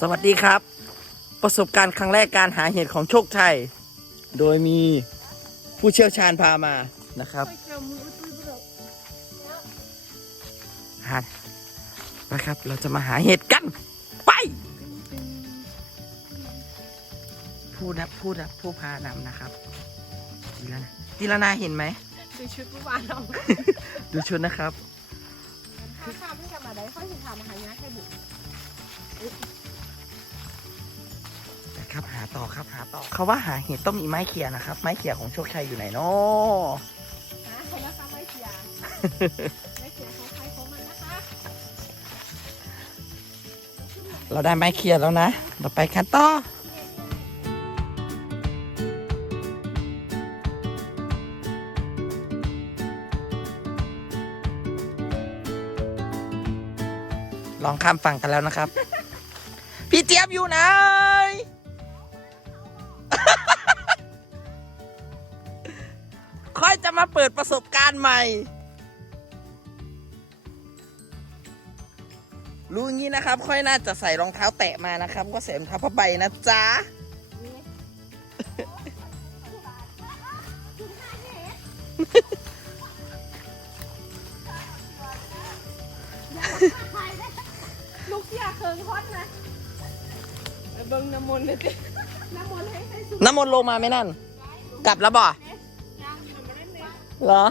สวัสดีครับ ประสบการณ์ครั้งแรกการหาเห็ดของโชคชัย โดยมีผู้เชี่ยวชาญพามานะครับฮะนะครับ เราจะมาหาเห็ดกัน ไปผู้นับผู้นับผู้พานำนะครับดีแล้วนะดีแล้วนาเห็นไหมดูชุดเมื่อวานเราดูชุดนะครับข้าข้าเพิ่งกลับมาได้ค่อยสิถามมาหายาแค่บุกนะ ครับ หาต่อครับหาต่อเขาว่าหาเห็ดต้องมีไม้เขี่ยนะครับ ไม้เขี่ยของโชคชัยอยู่ไหนเนาะนะคนละซ้ำไม่เสียไม่เสียของใครของมันนะคะเราได้ไม้เขี่ยแล้วนะเราไปกันต่อลองข้ามฝั่งกันแล้วนะครับ พี่เจี๊ยบอยู่ไหนค่ จะมาเปิดประสบการณ์ใหม่ รู้งี้นะครับ ค่อยน่าจะใส่รองเท้าแตะมานะครับ ก็ใส่รองเท้าผ้าใบนะจ๊ะลูกเสียเคิงฮอตนะเบิ้งน้ำมนต์เลยสิน้ำมนต์ให้ให้สุดน้ำมนต์ลงมาไหมนั่น กลับแล้วบ่ เลยเหรอ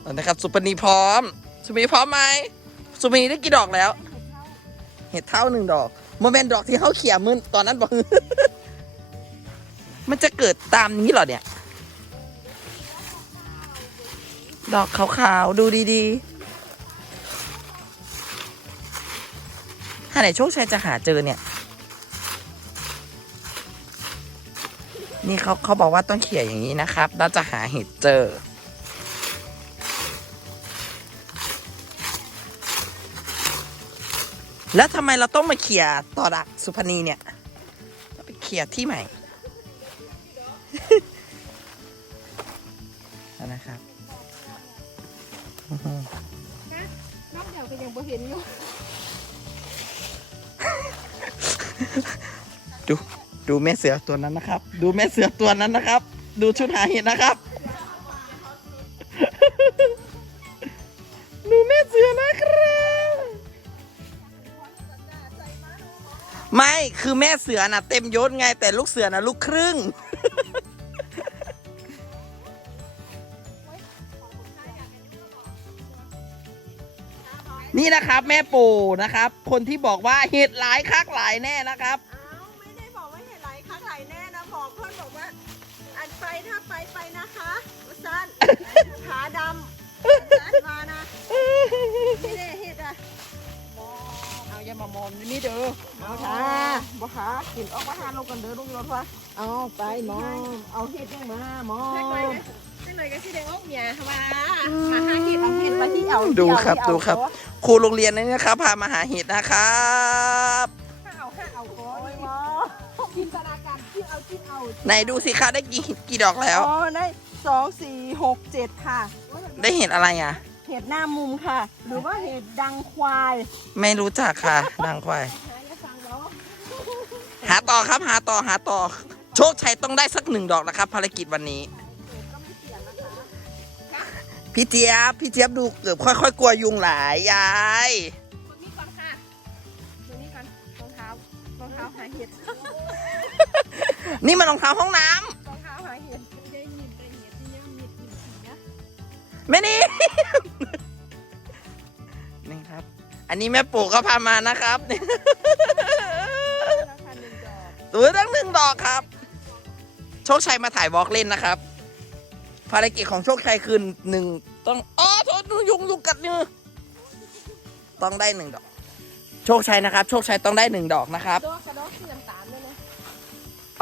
เอานะครับ สุปนีพร้อม สุปนีพร้อมไหมสุปนีได้กี่ดอกแล้ว เห็ดเท่าหนึ่งดอกโมเมนดอกที่เขาเขี่ยมือตอนนั้นบอกมันจะเกิดตามนี้เหรอเนี่ย ดอกขาวๆ ดูดีๆ ถ้าไหนโชคชัยจะหาเจอเนี่ย นี่เขาเขาบอกว่าต้องเขี่ยอย่างนี้นะครับ เราจะหาเห็ดเจอ แล้วทำไมเราต้องมาเขี่ยต่อดักสุพรรณีเนี่ยต้องไปเขี่ยที่ใหม่เอานะครับอื้อหือน้องเดี๋ยวก็ยังบ่เห็นอยู่ ดู ดูแม่เสือตัวนั้นนะครับ ดูแม่เสือตัวนั้นนะครับ ดูชุดหาเห็ดนะครับ ดูแม่เสือนะครับไม่คือแม่เสือน่ะ เต็มยศไง แต่ลูกเสือน่ะลูกครึ่ง นี่นะครับ แม่ปู่นะครับ คนที่บอกว่าเห็ดหลายคักหลายแน่นะครับ ขาดำจัดมานะไม่ได้เห็ดอะเอาอย่ามามอมนี่เด้อเอาค่ะบ่ขากินออกมาหาลงกันเด้อลุงยศวะเอาไปมอมเอาเห็ดยังมามอมจังเลยก็สิได้อกเมียว่ามาหาเห็ดเอาเห็ดมาที่เอาดูครับดูครับ ครูโรงเรียนนี่นะครับพามาหาเห็ดนะครับห้าเอาห้าเอาก่อนมอจินตนาการที่เอาที่เอาไหนดูสิคะได้กี่กี่ดอกแล้วอ๋อได้ สองสี่หกเจ็ดค่ะ ได้เห็ดอะไรอะ เห็ดหน้ามุมค่ะ หรือว่าเห็ดดังควาย ไม่รู้จักค่ะนางควายหาอย่าฟังแล้วหาต่อครับหาต่อหาต่อ โชคชัยต้องได้สักหนึ่งดอกนะครับ ภารกิจวันนี้ก็ไม่เสียนะคะพี่เจี๊ยบพี่เจี๊ยบดูเกือบค่อยๆกลัวยุงหลายยายคนนี้ก่อนค่ะตัวนี้ก่อนรองเท้ารองเท้าหาเห็ด นี่มันรองเท้าห้องน้รำไม่นี่นี่ครับ อันนี้แม่ปู่ก็พามานะครับหนึ่งดอตัวตั้งหนึ่งดอกครับ โชคชัยมาถ่ายวอล์กเล่นนะครับ ภารกิจของโชคชัยคือหนึ่งต้องอ๋อโทษยุงยุงกัดมือต้องได้หนึ่งดอก โชคชัยนะครับ โชคชัยต้องได้หนึ่งดอกนะครับดอกกระดอกสีน้ำตาลด้วยนะ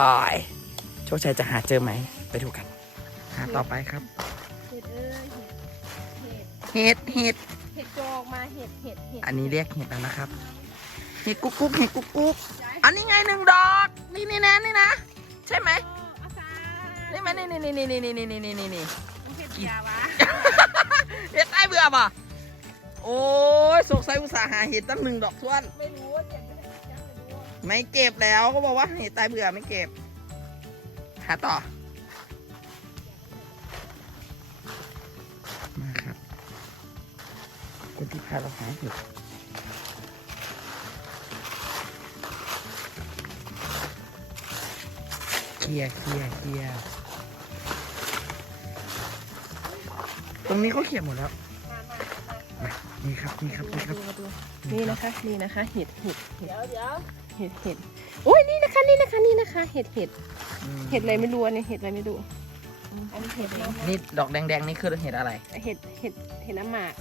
อายโชคชัยจะหาเจอไหมไปดูกัน หาต่อไปครับ เห็ดเห็ดเห็ดเห็ดเห็ดโจอกมาเห็ดเห็ดเห็ดอันนี้เรียกเห็ดแล้วนะครับ เห็ดกุ๊กกุ๊กเห็ดกุ๊กกุ๊กอันนี้ไงหนึ่งดอก นี่นี่นะนี่นะ ใช่ไหมอาซานี่ไหมนี่นี่นี่นี่นี่นี่นี่นี่นี่เห็ดยาวะเห็ดใต้เบื่อป่ะโอ้ยสงสัยอุตส่าห์หาเห็ดตั้งหนึ่งดอกทวน ไม่รู้ว่าเจ็บไม่ได้จังเลยไม่เก็บแล้วก็บอกว่าเห็ดตายเบื่อไม่เก็บหาต่อ คนที่พาเราหาเห็ดเคลียร์เคลียร์เคลียร์ตรงนี้เขาเขียนหมดแล้วมานี่ครับนี่ครับนี่ครับนี่นะคะ นี่นะคะ เห็ดเห็ดเห็ดเดี๋ยวเดี๋ยวเห็ดเห็ดโอ้ยนี่นะคะ นี่นะคะ นี่นะคะ เห็ดเห็ดอืมเห็ดอะไรไม่รู้อันนี้เห็ดอะไรไม่รู้อันนี้เห็ดอะไรนี่ดอกแดงๆนี่คือเห็ดอะไร เห็ดเห็ดเห็ดน้ำหมาก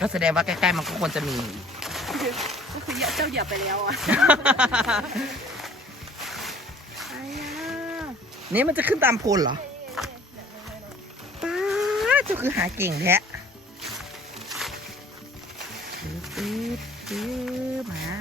ก็แสดงว่าใกล้ ๆ มันก็ควรจะมี ก็คือเจ้าเหยียบไปแล้วอะไอ้ยานี่มันจะขึ้นตามโพลเหรอป้าดเจ้าคือหาเก่งแท้ปึ๊บปึ๊บปึ๊บหา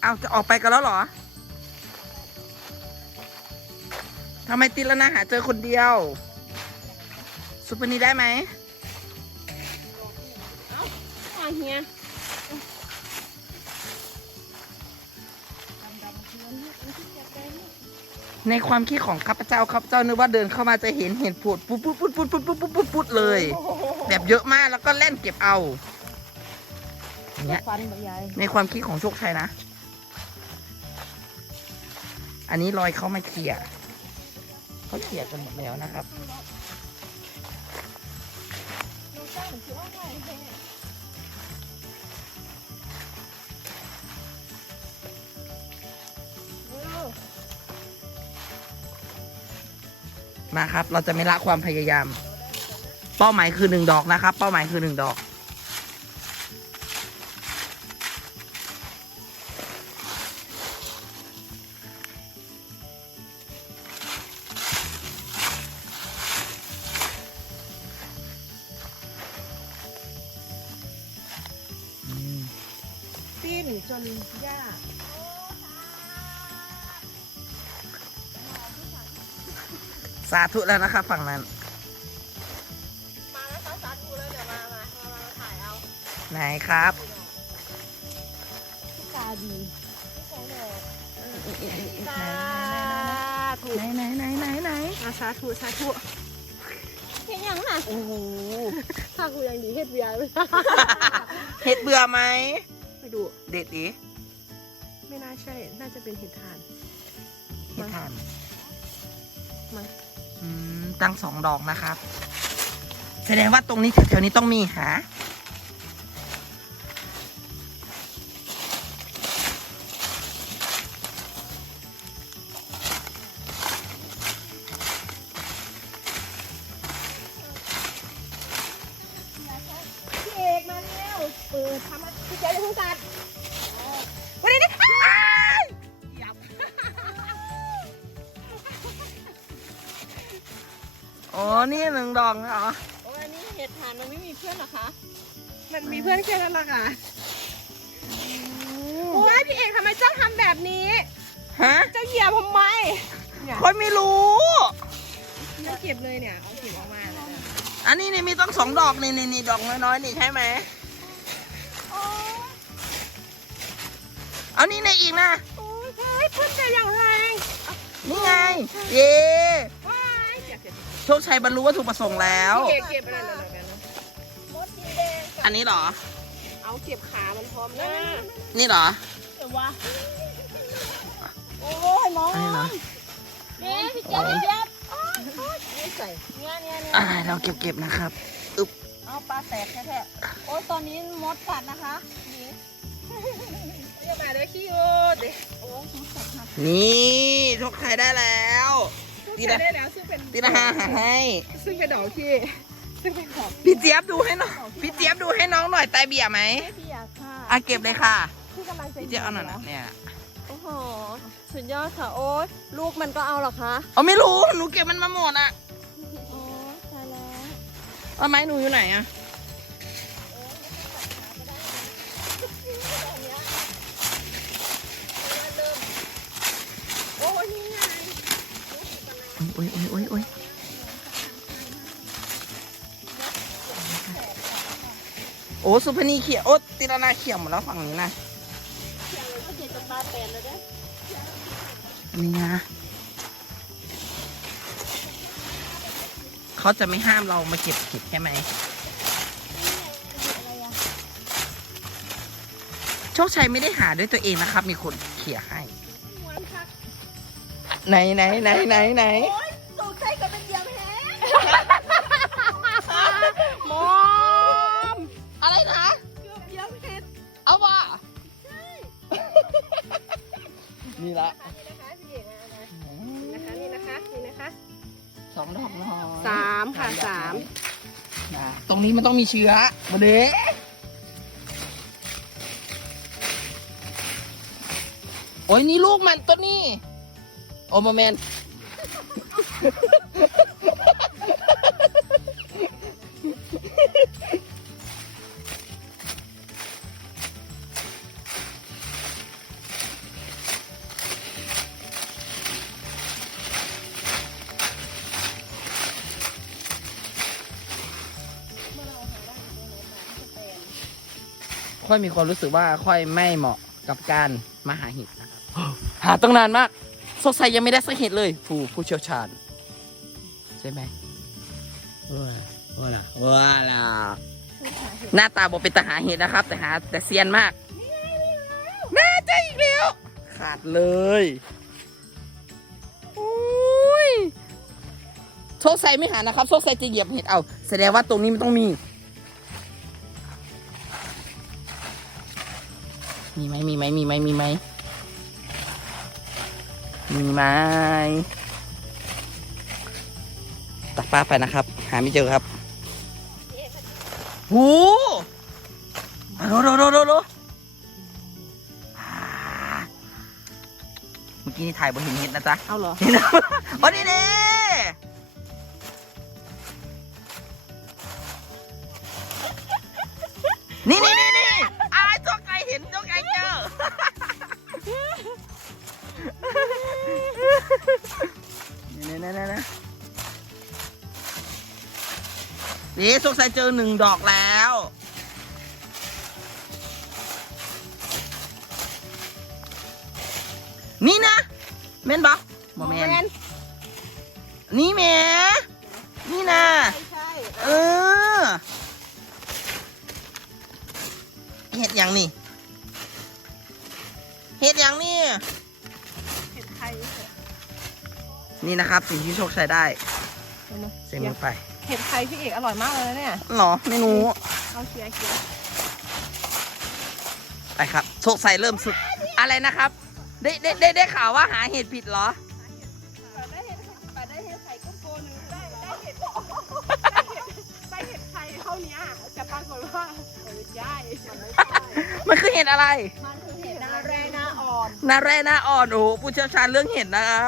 เอาจะออกไปกันแล้วเหรอทำไมติดแล้วนะหาเจอคนเดียว ซุปเปอร์นี้ได้ไหมอะเฮียในความคิดของข้าพเจ้าข้าพเจ้านึกว่าเดินเข้ามาจะเห็นเห็นผุดปุ๊บปุ๊บปุ๊บปุ๊บปุ๊บปุ๊บปุ๊บปุ๊บปุ๊บเลย แบบเยอะมากแล้วก็แล่นเก็บเอาอย่างเงี้ยฟันแบบใหญ่ในความคิดของโชคชัยนะ อันนี้รอยเขามาเขี่ยเขาเขี่ยกันหมดแล้วนะครับมาครับ เราจะไม่ละความพยายาม เป้าหมายคือหนึ่งดอกนะครับ เป้าหมายคือหนึ่งดอก สาธุแล้วนะครับฝั่งนั้น มาแล้วสาธุเลยเดี๋ยวมามามามาถ่ายเอาไหนครับ ตาดีสาธุไหนไหนไหนไหนไหนอาสาธุสาธุเห็นยังน่ะโอ้โหถ้ากูยังดีเฮ็ดเบียร์ไม่เห็ดเบื่อไหมไปดู เด็ดดิไม่น่าใช่ น่าจะเป็นเห็ดทานเห็ดทานมั้งอืม ตั้งสองดอกนะครับ แสดงว่าตรงนี้แถวๆนี้ต้องมีหา อ๋อ นี่หนึ่งดอกเหรอ โอ้ยอันนี้เห็ดถ่านมันไม่มีเพื่อนเหรอคะ มันมีเพื่อนแค่นั้นละค่ะโอ้ยพี่เอกทำไมเจ้าทำแบบนี้ ฮะ เจ้าเหยียบผมไหมคนไม่รู้ ไม่เก็บเลยเนี่ย เอาเก็บออกมาเลยนะอันนี้นี่มีต้องสองดอกนี่นี่นี่ดอกน้อยๆนี่ใช่ไหมเอานี่ในอีกนะ โอ้ยเฮ้ยเพื่อนจะอย่างไร นี่ไง เย่ว้ายเจ็บเจ็บ โชคชัยบรรลุวัตถุประสงค์แล้วพี่เอกเก็บอะไรเลยกันนะมดสีแดงอันนี้เหรอ เอาเก็บขา มันพร้อมหน้านี่เหรอเดี๋ยววะโอ้ยมองอันนี้เหรอเนี่ยพี่เจ๊พี่เจ๊ไม่ใส่เนี่ยเนี่ยเนี่ยอ่าเราเก็บเก็บๆนะครับเอาปลาแตกแท้ๆโอ้ยตอนนี้มดกัดนะคะนี่เรียกมาเลยขี้โอดเด็กโอ้ยมดกัดค่ะนี่โชคชัยได้แล้ว ซึ่งใช้ได้แล้วซึ่งเป็นตีละห้าหาให้ซึ่งเป็นดอกที่ซึ่งเป็นดอกพี่เจี๊ยบดูให้น้องพี่เจี๊ยบดูให้น้องหน่อยไตเบียร์ไหมพี่อยากค่ะอะเก็บเลยค่ะที่กำลังจะพี่เจี๊ยบเอาหน่อยนะเนี่ยโอ้โหสุดยอดค่ะโอ้ยลูกมันก็เอาเหรอคะเอาไม่รู้หนูเก็บมันมาหมดอะโอ้ยตายแล้วเอาไม้หนูอยู่ไหนอะ อ้ยโอ้ยโอ้ยโอ้ยโอ้สุพนีเขียโอ้ติรนาเขียวหมดแล้วฝั่งนี้นะนี่นะเขาจะไม่ห้ามเรามาเก็บเห็ดใช่ไหมโชคชัยไม่ได้หาด้วยตัวเองนะครับ มีคนเขี่ยให้ ไหนไหนไหนไหนไหน ตรงนี้มันต้องมีเชื้อมาเด้โอ้ยนี่ลูกมันตัวนี้ โอมาแมน ค่อยมีความรู้สึกว่าค่อยไม่เหมาะกับการมาหาเห็ดนะครับหาตั้งนานมากสดใสยังไม่ได้สักเห็ดเลยผู้ผู้เชี่ยวชาญ ใช่ไหมว้าว้าล่ะว้าล่ะหน้าตาบอกเป็นตาหาเห็ดนะครับ แต่หาแต่เซียนมากน่าจะอีกแล้วขาดเลยโอ้ยโชคใสไม่หานะครับโชคใสจะเหยียบเห็ดเอา แสดงว่าตรงนี้มันต้องมี มีไหมมีไหมมีไหมมีไหมมีไหมตักป้าไปนะครับ หาไม่เจอครับหูโรโรโรโรโรอ่าเมื่อกี้นี่ถ่ายบนหินเห็ดนะจ๊ะ เอาเหรอนี่นะโอ้นี่นี่นี่ สงสัยเจอหนึ่งดอกแล้ว นี่นะเมนบอกบอแมนนี่แหม่นี่นะไม่ใช่เออเห็ดอย่างนี่เห็ดอย่างนี่เห็ดไข่นี่นะครับ สิ่งที่โชคชัยได้เห็นไหมเซ็นมือไป เห็ดไทยพี่เอกอร่อยมากเลยนะเนี่ย หรอ ไม่รู้ เอาเคี้ยวเคี้ยวไปครับโชคชัยเริ่มสุด อะไรนะครับ ได้ได้ได้ได้ข่าวว่าหาเห็ดผิดเหรอ ได้เห็ดไปได้เห็ดไข่ก็โกนึงได้ได้เห็ดได้เห็ดไข่เท่านี้แต่ปรากฏว่าเออย่ายมันไม่ใช่มันคือเห็ดอะไร มันคือเห็ดนาแรนาอ่อนนาแร่นาอ่อนโอ้โหผู้เชี่ยวชาญเรื่องเห็ดนะคะ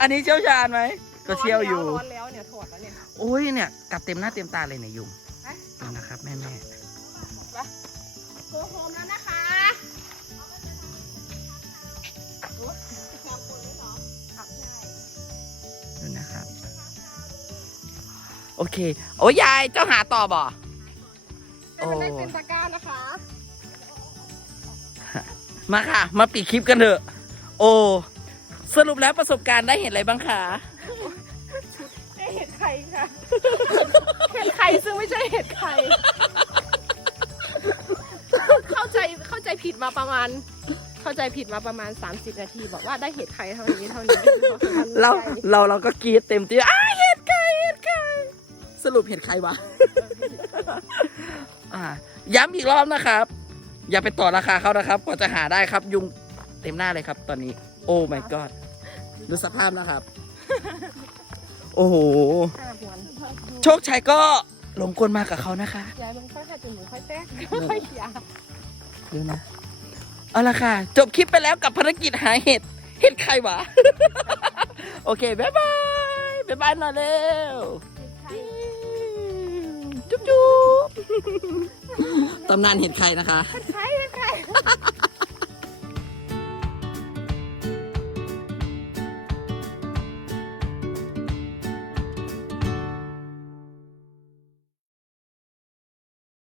อันนี้เชี่ยวชาญไหมก็เชี่ยวอยู่ร้อนแล้วเนี่ยถอดแล้วเนี่ย โอ้ยเนี่ยกัดเต็มหน้าเต็มตาเลยเนี่ยยุงไปนี่นะครับแม่แม่โกโฮมแล้วนะคะดูนะครับ โอเค โอ้ยายเจ้าหาต่อบ่ให้มันได้เป็นตะกร้านะคะ มาค่ะ มาปิดคลิปกันเถอะ โอ้ สรุปแล้วประสบการณ์ได้เห็นอะไรบ้างคะ ซึ่งไม่ใช่เห็ดไข่ เข้าใจเข้าใจผิดมาประมาณ เข้าใจผิดมาประมาณ 30 นาที บอกว่าได้เห็ดไข่เท่านี้เท่านี้เราเราเราก็กรีดเต็มที่อ้าเห็ดไก่เห็ดไก่สรุปเห็ดใครวะอ่า ย้ำอีกรอบนะครับ อย่าไปต่อราคาเขานะครับกว่าจะหาได้ครับ ยุงเต็มหน้าเลยครับ ตอนนี้ โอ้ my god ดูสภาพนะครับ โอ้โหห้าหวนโชคชัยก็ หลงกลมากับเขานะคะยายมันค่อยๆจนหมูค่อยแตกค่อยยาดูนะเอาละค่ะ จบคลิปไปแล้วกับภารกิจหาเห็ด เห็ดใครวะ โอเค บ๊ายบาย บ๊ายบายหน่อยเร็ว จุ๊บจุ๊บตำนานเห็ดใครนะคะไข่